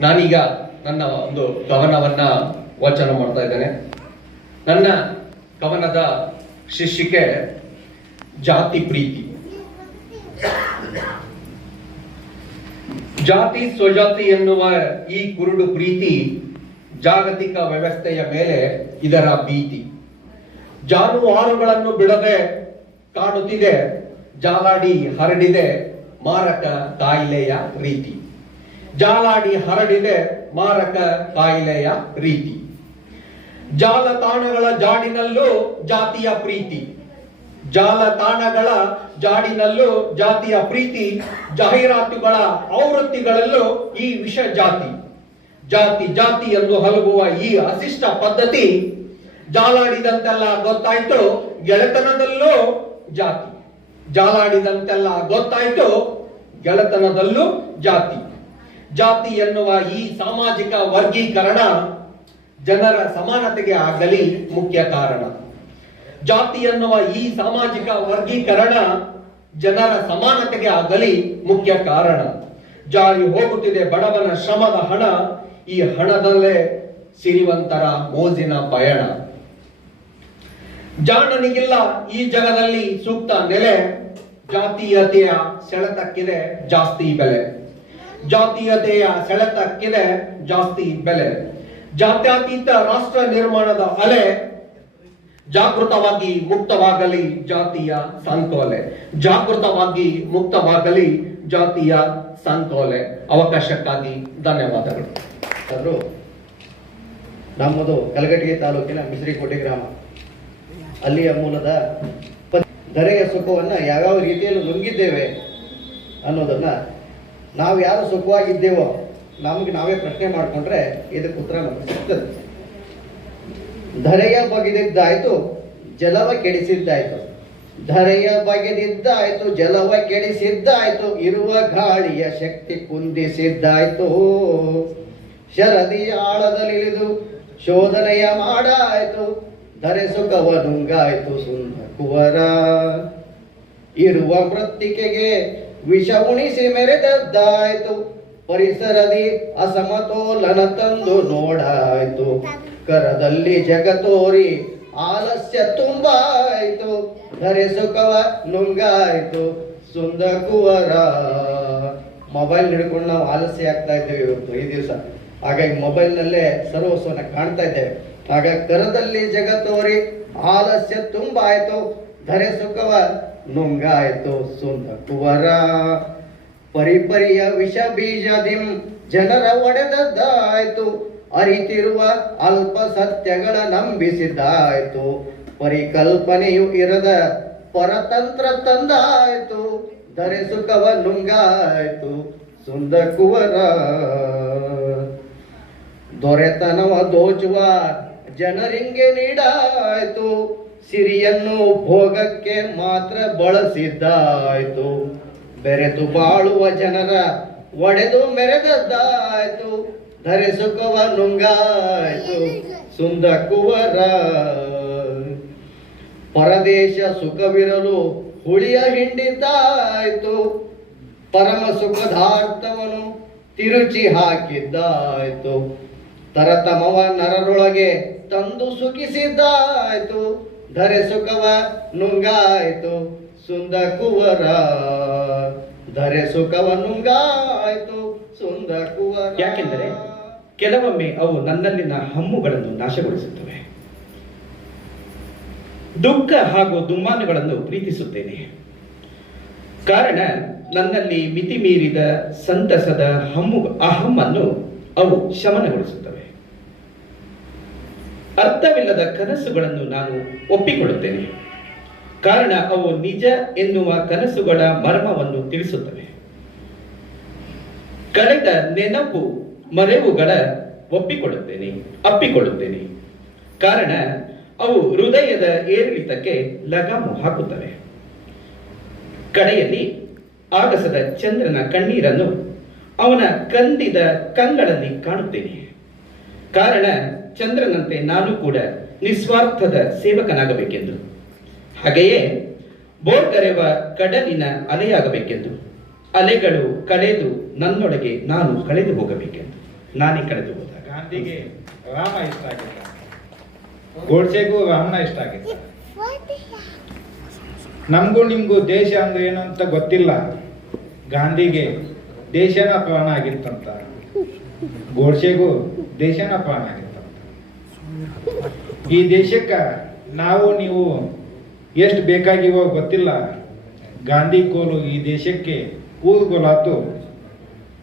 ನಾನೀಗ ನನ್ನ ಒಂದು ಕವನವನ್ನ ವಾಚನ ಮಾಡ್ತಾ ಇದ್ದೇನೆ. ನನ್ನ ಕವನದ ಶಿಷ್ಯಕ್ಕೆ ಜಾತಿ ಪ್ರೀತಿ. ಜಾತಿ ಸ್ವಜಾತಿ ಎನ್ನುವ ಈ ಕುರುಡು ಪ್ರೀತಿ ಜಾಗತಿಕ ವ್ಯವಸ್ಥೆಯ ಮೇಲೆ ಇದರ ಭೀತಿ. ಜಾನುವಾರುಗಳನ್ನು ಬಿಡದೆ ಕಾಣುತ್ತಿದೆ ಜಾಲಾಡಿ ಹರಡಿದೆ ಮಾರಕ ಕಾಯಿಲೆಯ ರೀತಿ ಜಾಲಾಡಿ ಹರಡಿದೆ ಮಾರಕ ಕಾಯಿಲೆಯ ರೀತಿ. ಜಾಲತಾಣಗಳ ಜಾಡಿನಲ್ಲೂ ಜಾತಿಯ ಪ್ರೀತಿ. ಜಾಲತಾಣಗಳ ಜಾಡಿನಲ್ಲೂ ಜಾತಿಯ ಪ್ರೀತಿ. ಜಾಹೀರಾತುಗಳ ಆವೃತ್ತಿಗಳಲ್ಲೂ ಈ ವಿಷ ಜಾತಿ. ಜಾತಿ ಜಾತಿ ಎಂದು ಹಲಗುವ ಈ ಅಶಿಷ್ಟ ಪದ್ಧತಿ ಜಾಲಾಡಿದಂತೆಲ್ಲ ಗೊತ್ತಾಯ್ತು ಗೆಳೆತನದಲ್ಲೂ ಜಾತಿ. ಜಾಲಾಡಿದಂತೆಲ್ಲ ಗೊತ್ತಾಯ್ತು ಗೆಳೆತನದಲ್ಲೂ ಜಾತಿ. ಜಾತಿ ಎನ್ನುವ ಈ ಸಾಮಾಜಿಕ ವರ್ಗೀಕರಣ ಜನರ ಸಮಾನತೆಗೆ ಆಗಲಿ ಮುಖ್ಯ ಕಾರಣ. ಜಾತಿ ಎನ್ನುವ ಈ ಸಾಮಾಜಿಕ ವರ್ಗೀಕರಣ ಜನರ ಸಮಾನತೆಗೆ ಆಗಲಿ ಮುಖ್ಯ ಕಾರಣ. ಜಾರಿ ಹೋಗುತ್ತಿದೆ ಬಡವನ ಶ್ರಮದ ಹಣ, ಈ ಹಣದಲ್ಲೇ ಸಿರಿವಂತರ ಮೋಜಿನ ಪಯಣ. ಜಾಣನಿಗಿಲ್ಲ ಈ ಜಗದಲ್ಲಿ ಸೂಕ್ತ ನೆಲೆ, ಜಾತೀಯತೆಯ ಸೆಳೆತಕ್ಕಿದೆ ಜಾಸ್ತಿ ಬೆಲೆ. ಜಾತೀಯತೆಯ ಸೆಳೆತಕ್ಕಿದೆ ಜಾಸ್ತಿ ಬೆಲೆ. ಜಾತ್ಯತೀತ ರಾಷ್ಟ್ರ ನಿರ್ಮಾಣದ ಅಲೆ ಜಾಗೃತವಾಗಿ ಮುಕ್ತವಾಗಲಿ ಜಾತಿಯ ಸಂತೋಲೆ ಜಾಗೃತವಾಗಿ ಮುಕ್ತವಾಗಲಿ ಜಾತಿಯ ಸಂತೋಲೆ ಅವಕಾಶಕ್ಕಾಗಿ ಧನ್ಯವಾದಗಳು. ನಮ್ಮದು ಕಲಘಟಗಿ ತಾಲೂಕಿನ ಮಿಸ್ರಿಕೋಟೆ ಗ್ರಾಮ. ಅಲ್ಲಿಯ ಮೂಲದ ಧರೆಯ ಸುಖವನ್ನು ಯಾವ್ಯಾವ ರೀತಿಯಲ್ಲಿ ನುಂಗಿದ್ದೇವೆ ಅನ್ನೋದನ್ನ ನಾವು ಯಾರು ಸುಖವಾಗಿದ್ದೇವೋ ನಮಗೆ ನಾವೇ ಪ್ರಶ್ನೆ ಮಾಡಿಕೊಂಡ್ರೆ ಇದಕ್ಕೆ ಉತ್ತರ ನಮಗೆ ಸಿಗ್ತದೆ. ಧರೆಯ ಬಗೆದಿದ್ದಾಯ್ತು, ಜಲವ ಕೆಡಿಸಿದ್ದಾಯ್ತು. ಧರೆಯ ಬಗೆದಿದ್ದಾಯ್ತು, ಜಲವ ಕೆಡಿಸಿದ್ದಾಯ್ತು, ಇರುವ ಗಾಳಿಯ ಶಕ್ತಿ ಕುಂದಿಸಿದ್ದಾಯ್ತು. ಶರದಿ ಆಳದಲ್ಲಿಳಿದು ಶೋಧನೆಯ ಮಾಡಾಯ್ತು, ಧರೆ ಸುಖವ ನುಂಗಾಯ್ತು ಸುಂದ ಕುವರ. ಇರುವ ಮೃತ್ತಿಕೆಗೆ ವಿಷ ಉಣಿಸಿ ಮೆರೆದದ್ದಾಯ್ತು ಪರಿಸರದಿ ಅಸಮತೋಲನ ತಂದು ನೋಡಾಯ್ತು. ಕರದಲ್ಲಿ ಜಗತೋರಿ ಆಲಸ್ಯ ತುಂಬಾಯ್ತು. ಧರೆ ಸುಖವ ನುಂಗಾಯ್ತು. ಸುಂದ ಕುವರ. ಮೊಬೈಲ್ ಹಿಡ್ಕೊಂಡು ನಾವು ಆಲಸ್ಯ ಆಗ್ತಾ ಇದ್ದೇವೆ ಇವತ್ತು ಈ ದಿವಸ. ಹಾಗಾಗಿ ಮೊಬೈಲ್ನಲ್ಲೇ ಸರ್ವಸ್ವನ ಕಾಣ್ತಾ ಇದ್ದೇವೆ. ಆಗ ಕರದಲ್ಲಿ ಜಗತ್ತೋರಿ ಆಲಸ್ಯ ತುಂಬಾಯ್ತು. ಧರೆ ಸುಖವ ನುಂಗಾಯ್ತು ಸುಂದ ಕುವರ. ಪರಿಪರಿಯ ವಿಷ ಬೀಜದಿಂ ಜನರ ಒಡೆದದ್ದಾಯ್ತು. ಅರಿತಿರುವ ಅಲ್ಪ ಸತ್ಯಗಳ ನಂಬಿಸಿದ್ದಾಯ್ತು. ಪರಿಕಲ್ಪನೆಯು ಇರದ ಪರತಂತ್ರ ತಂದಾಯ್ತು. ಧರೆ ಸುಖವ ನುಂಗಾಯ್ತು ಸುಂದ ಕುವರ. ದೊರೆತನವ ದೋಚುವ ಜನರಿಂಗೆ ನೀಡಾಯ್ತು. ಸಿರಿಯನ್ನು ಭೋಗಕ್ಕೆ ಮಾತ್ರ ಬಳಸಿದ್ದಾಯ್ತು. ಬೆರೆತು ಬಾಳುವ ಜನರ ಒಡೆದು ಮೆರೆದದ್ದಾಯ್ತು. ಧರೆ ನುಂಗಾಯ್ತು. ಸುಂದ ಕುವರ ಪರದೇಶ ಸುಖವಿರಲು ಹುಳಿಯ ಹಿಂಡಿದ್ದಾಯ್ತು. ಪರಮ ಸುಖದಾರ್ಥವನು ತಿರುಚಿ ಹಾಕಿದ್ದಾಯ್ತು. ತರತಮವ ನರರೊಳಗೆ ತಂದು ಸುಖಿಸಿದ್ದಾಯ್ತು. ಧರೆ ಸುಖವ ನುಂಗಾಯ್ತು ಸುಂದ ಕುವರ. ಧರೆ ಸುಖವ ನುಂಗಾಯ್ತು ಸುಂದ ಕುವರ. ಯಾಕೆಂದರೆ ಕೆಲವೊಮ್ಮೆ ಅವು ನನ್ನಲ್ಲಿನ ಹಮ್ಮುಗಳನ್ನು ನಾಶಗೊಳಿಸುತ್ತವೆ. ದುಃಖ ಹಾಗೂ ದುಮ್ಮಾನಗಳನ್ನು ಪ್ರೀತಿಸುತ್ತೇನೆ. ಕಾರಣ ನನ್ನಲ್ಲಿ ಮಿತಿ ಮೀರಿದ ಸಂತಸದ ಹಮ್ಮು ಅಹಮ್ಮನ್ನು ಅವು ಶಮನಗೊಳಿಸುತ್ತವೆ. ಅರ್ಥವಿಲ್ಲದ ಕನಸುಗಳನ್ನು ನಾನು ಒಪ್ಪಿಕೊಳ್ಳುತ್ತೇನೆ. ಕಾರಣ ಅವು ನಿಜ ಎನ್ನುವ ಕನಸುಗಳ ಮರ್ಮವನ್ನು ತಿಳಿಸುತ್ತವೆ. ಕಳೆದ ನೆನಪು ಮರೆವುಗಳ ಒಪ್ಪಿಕೊಳ್ಳುತ್ತೇನೆ, ಅಪ್ಪಿಕೊಳ್ಳುತ್ತೇನೆ. ಕಾರಣ ಅವು ಹೃದಯದ ಏರಿಳಿತಕ್ಕೆ ಲಗಾಮು ಹಾಕುತ್ತವೆ. ಕಡೆಯಲ್ಲಿ ಆಗಸದ ಚಂದ್ರನ ಕಣ್ಣೀರನ್ನು ಅವನ ಕಂದಿದ ಕಂಗಳಲ್ಲಿ ಕಾಣುತ್ತೇನೆ. ಕಾರಣ ಚಂದ್ರನಂತೆ ನಾನು ಕೂಡ ನಿಸ್ವಾರ್ಥದ ಸೇವಕನಾಗಬೇಕೆಂದು. ಹಾಗೆಯೇ ಬೋರ್ಗರೆವ ಕಡಲಿನ ಅಲೆಯಾಗಬೇಕೆಂದು. ಅಲೆಗಳು ಕಳೆದು ನನ್ನೊಳಗೆ ನಾನು ಕಳೆದು ಹೋಗಬೇಕೆಂದು. ನಾನೇ ಕಳೆದು ಹೋದ ಗಾಂಧಿಗೆ ರಾಮ ಇಷ್ಟ ಆಗಿದ್ದ. ಗೋಡ್ಸೆಗೂ ರಾಮನ ಇಷ್ಟ ಆಗಿದ್ದ. ನಮಗೂ ನಿಮಗೂ ದೇಶ ಅಂದ್ರೆ ಏನು ಅಂತ ಗೊತ್ತಿಲ್ಲ. ಗಾಂಧಿಗೆ ದೇಶನ ಪ್ರಾಣ ಆಗಿತ್ತಂತ. ಗೋಡ್ಸೆಗೂ ದೇಶನ ಪ್ರಾಣ ಆಗಿತ್ತಂತ ಈ ದೇಶಕ್ಕೆ ನಾವು ನೀವು ಎಷ್ಟು ಬೇಕಾಗಿವೋ ಗೊತ್ತಿಲ್ಲ. ಗಾಂಧಿ ಕೋಲು ಈ ದೇಶಕ್ಕೆ ಊದುಗೋಲಾತು.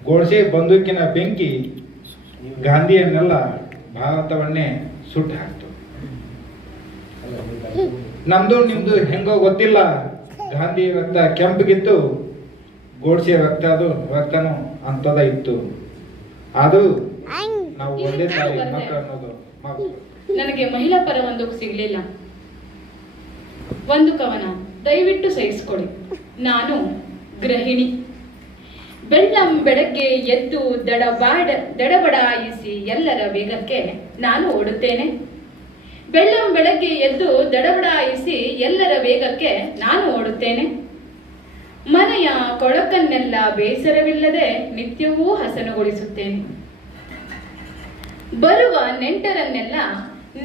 ಗೋಡ್ಸೆ ಬಂದೂಕಿನ ಬೆಂಕಿ ಗಾಂಧಿಯನ್ನೆಲ್ಲ ಭಾರತವನ್ನೇ ಸುಟ್ಟು ಹಾಕ್ತು. ನಮ್ದು ನಿಮ್ದು ಹೆಂಗೋ ಗೊತ್ತಿಲ್ಲ. ಗಾಂಧಿ ರಕ್ತ ಕೆಂಪಗಿತ್ತು. ಗೋಡ್ಸೆ ರಕ್ತ ಅದು ರಕ್ತನೂ ಅಂತದ ಇತ್ತು. ಅದು ನಾವು ಒಳ್ಳೆ ತಾಯಿ ಮಕ್ಕಳು ಅನ್ನೋದು. ನನಗೆ ಮಹಿಳಾ ಪರ ಒಂದು ಸಿಗಲಿಲ್ಲ. ಒಂದು ಕವನ, ದಯವಿಟ್ಟು ಸಹಿಸಿಕೊಡಿ. ನಾನು ಗೃಹಿಣಿ. ಬೆಳ್ಳಂ ಬೆಳಗ್ಗೆ ಎದ್ದು ದಡಬಾಡ ದಡಬಡಾಯಿಸಿ ಎಲ್ಲರ ವೇಗಕ್ಕೆ ನಾನು ಓಡುತ್ತೇನೆ. ಬೆಳ್ಳಂ ಬೆಳಗ್ಗೆ ಎದ್ದು ದಡಬಡಾಯಿಸಿ ಎಲ್ಲರ ವೇಗಕ್ಕೆ ನಾನು ಓಡುತ್ತೇನೆ. ಮನೆಯ ಕೊಳಕನ್ನೆಲ್ಲ ಬೇಸರವಿಲ್ಲದೆ ನಿತ್ಯವೂ ಹಸನುಗೊಳಿಸುತ್ತೇನೆ. ಬರುವ ನೆಂಟರನ್ನೆಲ್ಲ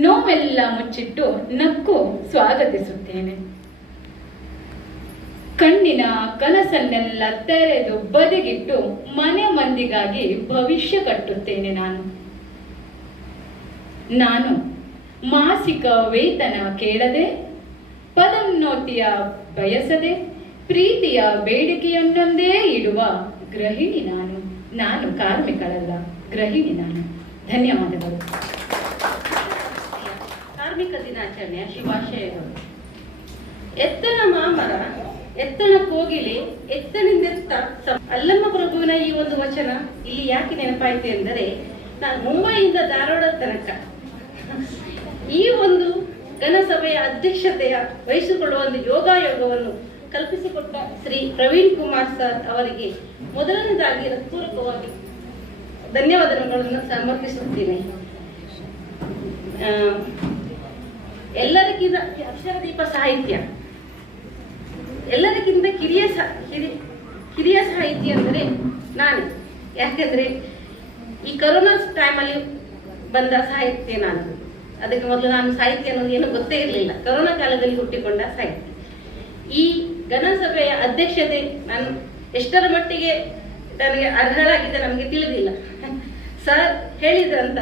ನೋವೆಲ್ಲ ಮುಚ್ಚಿಟ್ಟು ನಕ್ಕು ಸ್ವಾಗತಿಸುತ್ತೇನೆ. ಕಣ್ಣಿನ ಕನಸನ್ನೆಲ್ಲ ತೆರೆದು ಬದಿಗಿಟ್ಟು ಮನೆ ಮಂದಿಗಾಗಿ ಭವಿಷ್ಯ ಕಟ್ಟುತ್ತೇನೆ ನಾನು. ನಾನು ಮಾಸಿಕ ವೇತನ ಕೇಳದೆ, ಪದನ್ನೋತಿಯ ಬಯಸದೆ, ಪ್ರೀತಿಯ ಬೇಡಿಕೆಯನ್ನೊಂದೇ ಇಡುವ ಗೃಹಿಣಿ ನಾನು. ನಾನು ಕಾರ್ಮಿಕಳಲ್ಲ, ಗೃಹಿಣಿ ನಾನು. ಧನ್ಯವಾದಗಳು. ಕಾರ್ಮಿಕ ದಿನಾಚರಣೆಯ ಶುಭಾಶಯಗಳು. ಎತ್ತನ ಮಾಮರ, ಎತ್ತನ ಕೋಗಿಲೆ ಎತ್ತನಿಂದ ಅಲ್ಲಮ್ಮ ಪ್ರಭುವಿನ ಈ ಒಂದು ವಚನ ಇಲ್ಲಿ ಯಾಕೆ ನೆನಪಾಯಿತು ಎಂದರೆ, ನಾನು ಮುಂಬೈಯಿಂದ ಧಾರವಾಡ ತನಕ ಈ ಒಂದು ಘನಸಭೆಯ ಅಧ್ಯಕ್ಷತೆಯ ವಹಿಸಿಕೊಳ್ಳುವ ಒಂದು ಯೋಗಾಯೋಗವನ್ನು ಕಲ್ಪಿಸಿಕೊಟ್ಟ ಶ್ರೀ ಪ್ರವೀಣ್ ಕುಮಾರ್ ಸರ್ ಅವರಿಗೆ ಮೊದಲನೇದಾಗಿ ಹೃತ್ಪೂರ್ವಕವಾಗಿ ಧನ್ಯವಾದಗಳನ್ನು ಸಮರ್ಪಿಸುತ್ತೇನೆ. ಎಲ್ಲರಿಗಿಂತ ಅಕ್ಷರದೀಪ ಸಾಹಿತ್ಯ. ಎಲ್ಲರಿಗಿಂತ ಕಿರಿಯ ಹಿರಿಯ ಸಾಹಿತಿ ಅಂದರೆ ನಾನು. ಯಾಕೆಂದ್ರೆ ಈ ಕರೋನಾ ಟೈಮಲ್ಲಿ ಬಂದ ಸಾಹಿತ್ಯ ನಾನು. ಅದಕ್ಕೆ ಮೊದಲು ನಾನು ಸಾಹಿತ್ಯ ಅನ್ನೋದು ಏನು ಗೊತ್ತೇ ಇರಲಿಲ್ಲ. ಕರೋನಾ ಕಾಲದಲ್ಲಿ ಹುಟ್ಟಿಕೊಂಡ ಸಾಹಿತ್ಯ. ಈ ಘನಸಭೆಯ ಅಧ್ಯಕ್ಷತೆ ನಾನು ಎಷ್ಟರ ಮಟ್ಟಿಗೆ ನನಗೆ ಅರ್ಹಳಾಗಿದ್ದ ನಮಗೆ ತಿಳಿದಿಲ್ಲ. ಸರ್ ಹೇಳಿದ್ರಂತ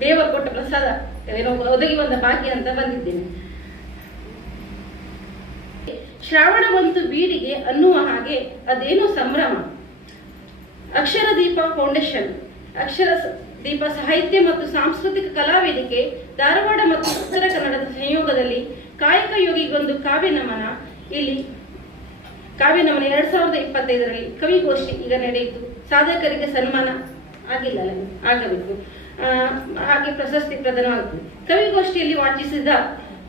ದೇವ ಕೊಟ್ಟ ಪ್ರಸಾದ, ಏನೋ ಒದಗಿ ಬಂದ ಭಾಗ್ಯ ಅಂತ ಬಂದಿದ್ದೇನೆ. ಶ್ರಾವಣ ಬಂತು ಬೀಡಿಗೆ ಅನ್ನುವ ಹಾಗೆ ಅದೇನೋ ಸಂಭ್ರಮ. ಅಕ್ಷರ ದೀಪ ಫೌಂಡೇಶನ್, ಅಕ್ಷರ ದೀಪ ಸಾಹಿತ್ಯ ಮತ್ತು ಸಾಂಸ್ಕೃತಿಕ ಕಲಾ ವೇದಿಕೆ ಧಾರವಾಡ ಮತ್ತು ಉತ್ತರ ಕನ್ನಡದ ಸಂಯೋಗದಲ್ಲಿ ಕಾಯಕ ಯೋಗಿಗೊಂದು ಕಾವ್ಯ ನಮನ. ಇಲ್ಲಿ ಕಾವ್ಯ ನಮನೆ ಎರಡ್ ಸಾವಿರದ ಇಪ್ಪತ್ತೈದರಲ್ಲಿ ಕವಿಗೋಷ್ಠಿ ಈಗ ನಡೆಯಿತು. ಸಾಧಕರಿಗೆ ಸನ್ಮಾನ ಆಗಿಲ್ಲ? ಆಗಬೇಕು. ಹಾಗೆ ಪ್ರಶಸ್ತಿ ಪ್ರದಾನವಾಗುತ್ತದೆ. ಕವಿಗೋಷ್ಠಿಯಲ್ಲಿ ವಾಚಿಸಿದ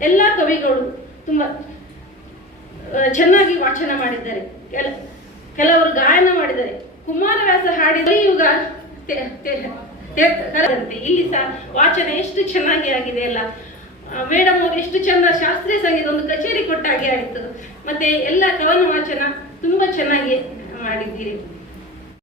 ಎಲ್ಲಾ ಕವಿಗಳು ತುಂಬಾ ಚೆನ್ನಾಗಿ ವಾಚನ ಮಾಡಿದ್ದಾರೆ. ಕೆಲ, ಕೆಲವರು ಗಾಯನ ಮಾಡಿದ್ದಾರೆ. ಕುಮಾರವ್ಯಾಸ ಹಾಡಿದ ಯುಗ ಇಲ್ಲಿ ಸಹ ವಾಚನ ಎಷ್ಟು ಚೆನ್ನಾಗಿ ಆಗಿದೆ ಅಲ್ಲ. ಮೇಡಮ್ ಅವರು ಎಷ್ಟು ಚಂದ ಶಾಸ್ತ್ರೀಯ ಸಂಗೀತ ಒಂದು ಕಚೇರಿ ಕೊಟ್ಟ ಹಾಗೆ ಆಯಿತು. ಮತ್ತೆ ಎಲ್ಲ ಕವನ ವಾಚನ ತುಂಬಾ ಚೆನ್ನಾಗಿ ಮಾಡಿದ್ದೀರಿ.